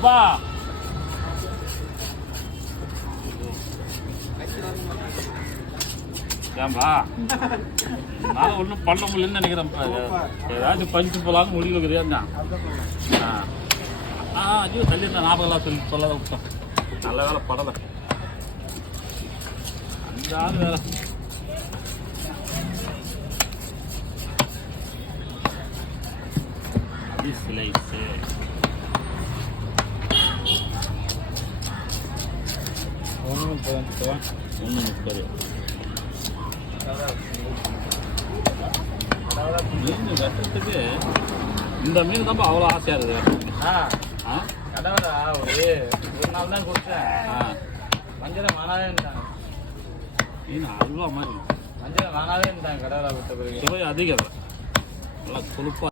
அப்பா ஏன்பா நான் ஒன்றும் பண்ண முடியலன்னு நினைக்கிறேன்ப்பா. ஏதாச்சும் பஞ்சு போலான்னு முடிவு கிடையாது. ஐயோ தள்ளி இருந்தா ஞாபகம் சொல்லாத விட்டோம். நல்ல வேலை படலை. அந்த ஆள் வேலை ஸ்லைஸு ஒன்று 30. மீன் வெட்டுறதுக்கு இந்த மீன் தான் அவ்வளோ ஆசையாக இருக்குது. கடவுளா ஒரு நாள் தான் கொடுத்தேன். மஞ்சளை வானாவே இருந்தாங்க. மீன் அல்வா மாதிரி மஞ்சளை வானாவே இருந்தாங்க. கடவுளா கொடுத்த பிறகு சுவை அதிகம். நல்லா கொழுப்பா